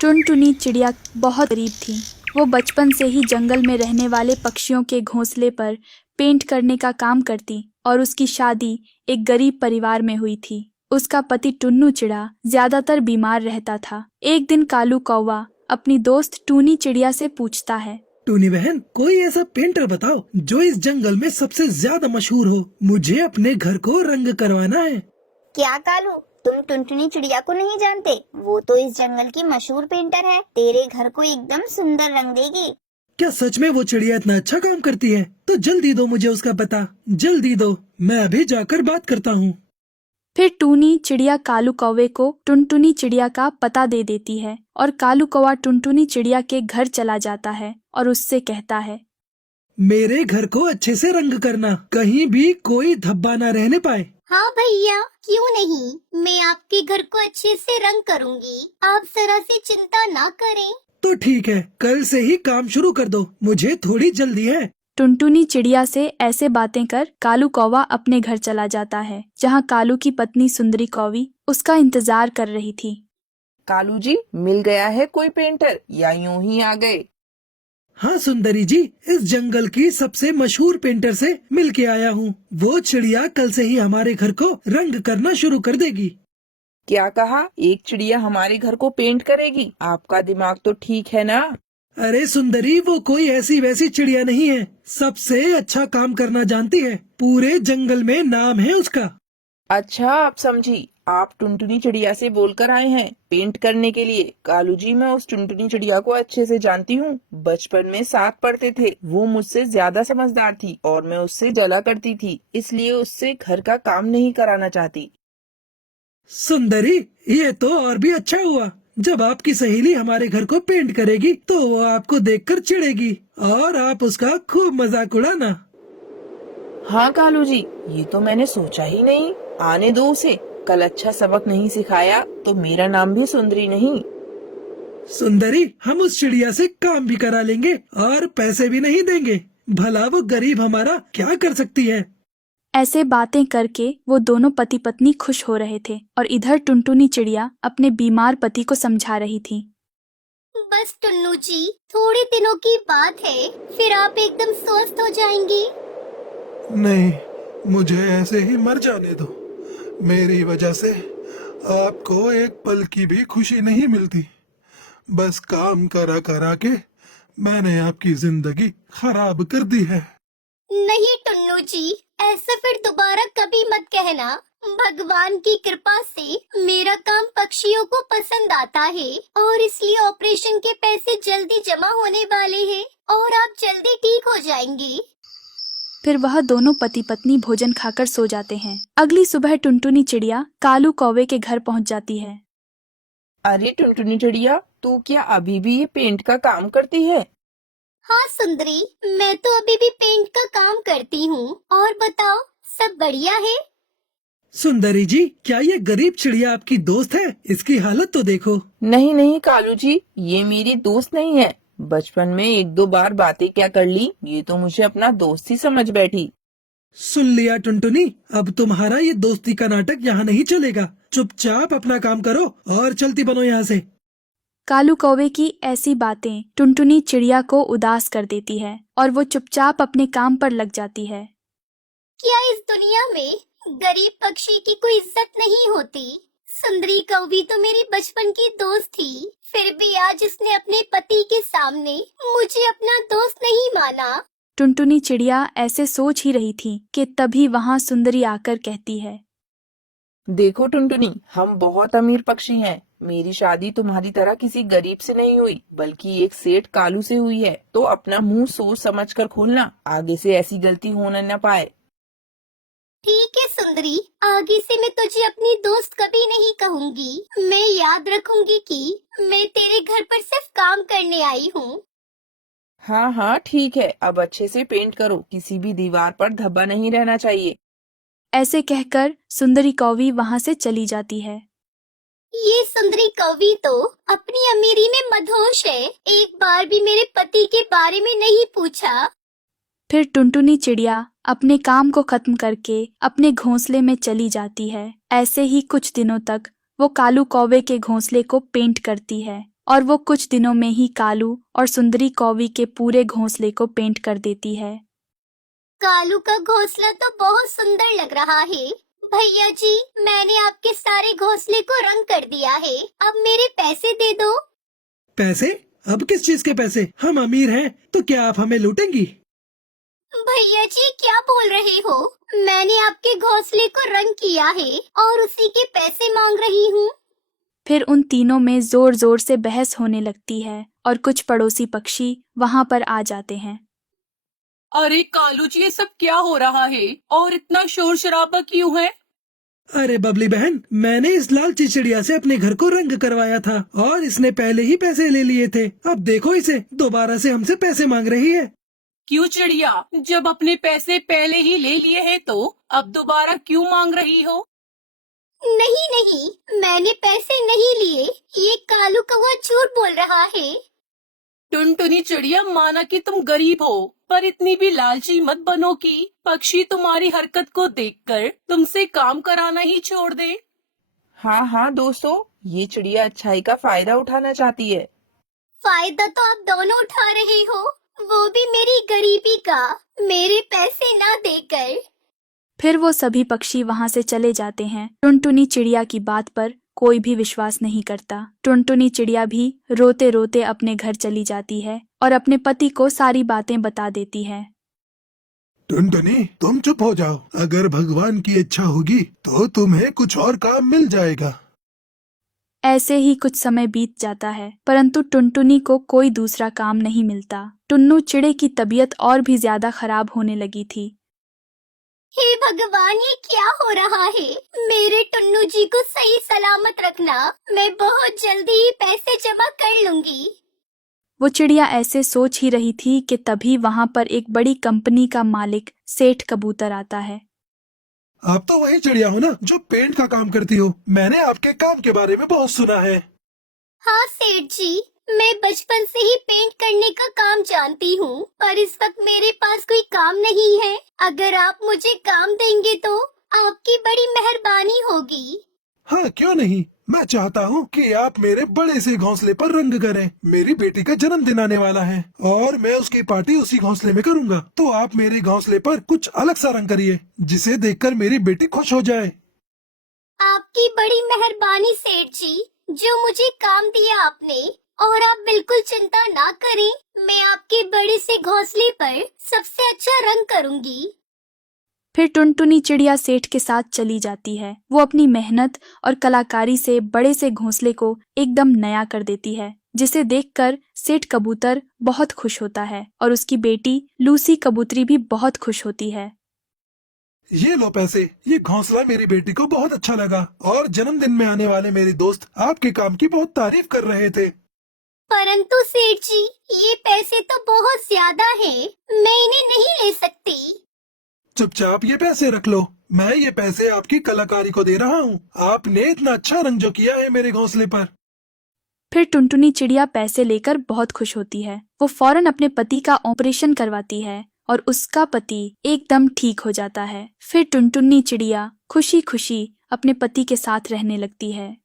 टुनटुनी चिड़िया बहुत गरीब थी। वो बचपन से ही जंगल में रहने वाले पक्षियों के घोंसले पर पेंट करने का काम करती और उसकी शादी एक गरीब परिवार में हुई थी। उसका पति टुन्नू चिड़ा ज्यादातर बीमार रहता था। एक दिन कालू कौवा अपनी दोस्त टूनी चिड़िया से पूछता है, टूनी बहन, कोई ऐसा पेंटर बताओ जो इस जंगल में सबसे ज्यादा मशहूर हो। मुझे अपने घर को रंग करवाना है। क्या कालू, तुम टुनटुनी चिड़िया को नहीं जानते? वो तो इस जंगल की मशहूर पेंटर है। तेरे घर को एकदम सुंदर रंग देगी। क्या सच में वो चिड़िया इतना अच्छा काम करती है? तो जल्दी दो मुझे उसका पता, जल्दी दो, मैं अभी जाकर बात करता हूँ। फिर टूनी चिड़िया कालू कौवे को टुनटुनी चिड़िया का पता दे देती है और कालू कौवा टुनटुनी चिड़िया के घर चला जाता है और उससे कहता है, मेरे घर को अच्छे से रंग करना, कहीं भी कोई धब्बा न रहने पाए। हाँ भैया, क्यों नहीं, मैं आपके घर को अच्छे से रंग करूँगी। आप जरा सी चिंता ना करें। तो ठीक है, कल से ही काम शुरू कर दो, मुझे थोड़ी जल्दी है। टुनटुनी चिड़िया से ऐसे बातें कर कालू कौवा अपने घर चला जाता है, जहाँ कालू की पत्नी सुंदरी कौवी उसका इंतजार कर रही थी। कालू जी, मिल गया है कोई पेंटर या यूं ही आ गए? हाँ सुंदरी जी, इस जंगल की सबसे मशहूर पेंटर से मिल के आया हूँ। वो चिड़िया कल से ही हमारे घर को रंग करना शुरू कर देगी। क्या कहा? एक चिड़िया हमारे घर को पेंट करेगी? आपका दिमाग तो ठीक है ना? अरे सुंदरी, वो कोई ऐसी वैसी चिड़िया नहीं है, सबसे अच्छा काम करना जानती है। पूरे जंगल में नाम है उसका। अच्छा, आप समझी। आप टुनटुनी चिड़िया से बोलकर आए हैं पेंट करने के लिए। कालू जी, मैं उस टुनटुनी चिड़िया को अच्छे से जानती हूँ। बचपन में साथ पढ़ते थे। वो मुझसे ज्यादा समझदार थी और मैं उससे जला करती थी, इसलिए उससे घर का काम नहीं कराना चाहती। सुंदरी, ये तो और भी अच्छा हुआ। जब आपकी सहेली हमारे घर को पेंट करेगी तो वो आपको देखकर चिढ़ेगी और आप उसका खूब मजाक उड़ाना। हाँ कालू जी, ये तो मैंने सोचा ही नहीं। आने दो उसे। कल अच्छा सबक नहीं सिखाया तो मेरा नाम भी सुंदरी नहीं। सुंदरी, हम उस चिड़िया से काम भी करा लेंगे और पैसे भी नहीं देंगे। भला वो गरीब हमारा क्या कर सकती है। ऐसे बातें करके वो दोनों पति पत्नी खुश हो रहे थे और इधर टुनटुनी चिड़िया अपने बीमार पति को समझा रही थी। बस टुन्नू जी, थोड़े दिनों की बात है, फिर आप एकदम स्वस्थ हो जाएंगी। नहीं, मुझे ऐसे ही मर जाने दो। मेरी वजह से आपको एक पल की भी खुशी नहीं मिलती। बस काम करा करा के मैंने आपकी जिंदगी खराब कर दी है। नहीं टुन्नू जी, ऐसा फिर दोबारा कभी मत कहना। भगवान की कृपा से मेरा काम पक्षियों को पसंद आता है और इसलिए ऑपरेशन के पैसे जल्दी जमा होने वाले हैं और आप जल्दी ठीक हो जाएंगी। फिर वह दोनों पति पत्नी भोजन खाकर सो जाते हैं। अगली सुबह टुनटुनी चिड़िया कालू कौवे के घर पहुंच जाती है। अरे टुनटुनी चिड़िया, तू क्या अभी भी ये पेंट का काम करती है? हाँ सुंदरी, मैं तो अभी भी पेंट का काम करती हूँ। और बताओ, सब बढ़िया है? सुंदरी जी, क्या ये गरीब चिड़िया आपकी दोस्त है? इसकी हालत तो देखो। नहीं नहीं कालू जी, ये मेरी दोस्त नहीं है। बचपन में एक दो बार बातें क्या कर ली, ये तो मुझे अपना दोस्त ही समझ बैठी। सुन लिया टुनटुनी, अब तुम्हारा ये दोस्ती का नाटक यहाँ नहीं चलेगा। चुपचाप अपना काम करो और चलती बनो यहाँ से। कालू कौवे की ऐसी बातें टुनटुनी चिड़िया को उदास कर देती है और वो चुपचाप अपने काम पर लग जाती है। क्या इस दुनिया में गरीब पक्षी की कोई इज्जत नहीं होती? सुंदरी कौवी तो मेरी बचपन की दोस्त थी, फिर भी आज उसने अपने पति के सामने मुझे अपना दोस्त नहीं माना। टुनटुनी चिड़िया ऐसे सोच ही रही थी कि तभी वहाँ सुंदरी आकर कहती है, देखो टुनटुनी, हम बहुत अमीर पक्षी हैं। मेरी शादी तुम्हारी तरह किसी गरीब से नहीं हुई, बल्कि एक सेठ कालू से हुई है। तो अपना मुंह सोच समझ कर खोलना, आगे से ऐसी गलती होना न पाए। ठीक है सुंदरी, आगे से मैं तुझे अपनी दोस्त कभी नहीं कहूँगी। मैं याद रखूंगी कि मैं तेरे घर पर सिर्फ काम करने आई हूँ। हाँ हाँ ठीक है, अब अच्छे से पेंट करो, किसी भी दीवार पर धब्बा नहीं रहना चाहिए। ऐसे कहकर सुंदरी कौवी वहाँ से चली जाती है। ये सुंदरी कौवी तो अपनी अमीरी में मदहोश है, एक बार भी मेरे पति के बारे में नहीं पूछा। फिर टुनटुनी चिड़िया अपने काम को खत्म करके अपने घोंसले में चली जाती है। ऐसे ही कुछ दिनों तक वो कालू कौवे के घोंसले को पेंट करती है और वो कुछ दिनों में ही कालू और सुंदरी कौवी के पूरे घोंसले को पेंट कर देती है। कालू का घोंसला तो बहुत सुंदर लग रहा है। भैया जी, मैंने आपके सारे घोंसले को रंग कर दिया है, अब मेरे पैसे दे दो। पैसे? अब किस चीज के पैसे? हम अमीर हैं, तो क्या आप हमें लूटेंगी? भैया जी, क्या बोल रहे हो? मैंने आपके घोंसले को रंग किया है और उसी के पैसे मांग रही हूँ। फिर उन तीनों में जोर जोर से बहस होने लगती है और कुछ पड़ोसी पक्षी वहां पर आ जाते हैं। अरे कालू जी, ये सब क्या हो रहा है और इतना शोर शराबा क्यों है? अरे बबली बहन, मैंने इस लाल चिड़िया से अपने घर को रंग करवाया था और इसने पहले ही पैसे ले लिए थे। अब देखो इसे दोबारा से हमसे पैसे मांग रही है। क्यों चिड़िया, जब अपने पैसे पहले ही ले लिए हैं तो अब दोबारा क्यों मांग रही हो? नहीं नहीं, मैंने पैसे नहीं लिए, ये कालू कौवा झूठ बोल रहा है। टुनटुनी चिड़िया, माना कि तुम गरीब हो, पर इतनी भी लालची मत बनो कि पक्षी तुम्हारी हरकत को देखकर तुमसे काम कराना ही छोड़ दे। हाँ हाँ दोस्तों, ये चिड़िया अच्छाई का फायदा उठाना चाहती है। फायदा तो आप दोनों उठा रहे हो, वो भी मेरी गरीबी का, मेरे पैसे ना देकर। फिर वो सभी पक्षी वहां से चले जाते हैं। टुनटुनी चिड़िया की बात पर कोई भी विश्वास नहीं करता। टुनटुनी चिड़िया भी रोते रोते अपने घर चली जाती है और अपने पति को सारी बातें बता देती है। टुनटुनी, तुम चुप हो जाओ। अगर भगवान की इच्छा होगी तो तुम्हें कुछ और काम मिल जाएगा। ऐसे ही कुछ समय बीत जाता है, परंतु टुनटुनी को कोई दूसरा काम नहीं मिलता। टुन्नू चिड़े की तबीयत और भी ज्यादा खराब होने लगी थी। हे भगवान, ये क्या हो रहा है? मेरे टुन्नू जी को सही सलामत रखना, मैं बहुत जल्दी ही पैसे जमा कर लूंगी। वो चिड़िया ऐसे सोच ही रही थी कि तभी वहां पर एक बड़ी कंपनी का मालिक सेठ कबूतर आता है। आप तो वही चिड़िया हो ना जो पेंट का काम करती हो? मैंने आपके काम के बारे में बहुत सुना है। हाँ सेठ जी, मैं बचपन से ही पेंट करने का काम जानती हूँ, पर इस वक्त मेरे पास कोई काम नहीं है। अगर आप मुझे काम देंगे तो आपकी बड़ी मेहरबानी होगी। हाँ, क्यों नहीं। मैं चाहता हूँ कि आप मेरे बड़े से घोंसले पर रंग करें। मेरी बेटी का जन्मदिन आने वाला है और मैं उसकी पार्टी उसी घोंसले में करूँगा। तो आप मेरे घोंसले पर कुछ अलग सा रंग करिए जिसे देखकर मेरी बेटी खुश हो जाए। आपकी बड़ी मेहरबानी सेठ जी, जो मुझे काम दिया आपने, और आप बिल्कुल चिंता ना करें, मैं आपके बड़े से घोंसले पर सबसे अच्छा रंग करूँगी। फिर टुनटुनी चिड़िया सेठ के साथ चली जाती है। वो अपनी मेहनत और कलाकारी से बड़े से घोंसले को एकदम नया कर देती है, जिसे देखकर सेठ कबूतर बहुत खुश होता है और उसकी बेटी लूसी कबूतरी भी बहुत खुश होती है। ये लो पैसे। ये घोंसला मेरी बेटी को बहुत अच्छा लगा और जन्मदिन में आने वाले मेरे दोस्त आपके काम की बहुत तारीफ कर रहे थे। परंतु सेठ जी, ये पैसे तो बहुत ज्यादा हैं, मैं इन्हें नहीं ले सकती। चुपचाप ये पैसे रख लो। मैं ये पैसे आपकी कलाकारी को दे रहा हूँ। आपने इतना अच्छा रंग जो किया है मेरे घोंसले पर। फिर टुनटुनी चिड़िया पैसे लेकर बहुत खुश होती है। वो फौरन अपने पति का ऑपरेशन करवाती है और उसका पति एकदम ठीक हो जाता है। फिर टुनटुनी चिड़िया खुशी खुशी अपने पति के साथ रहने लगती है।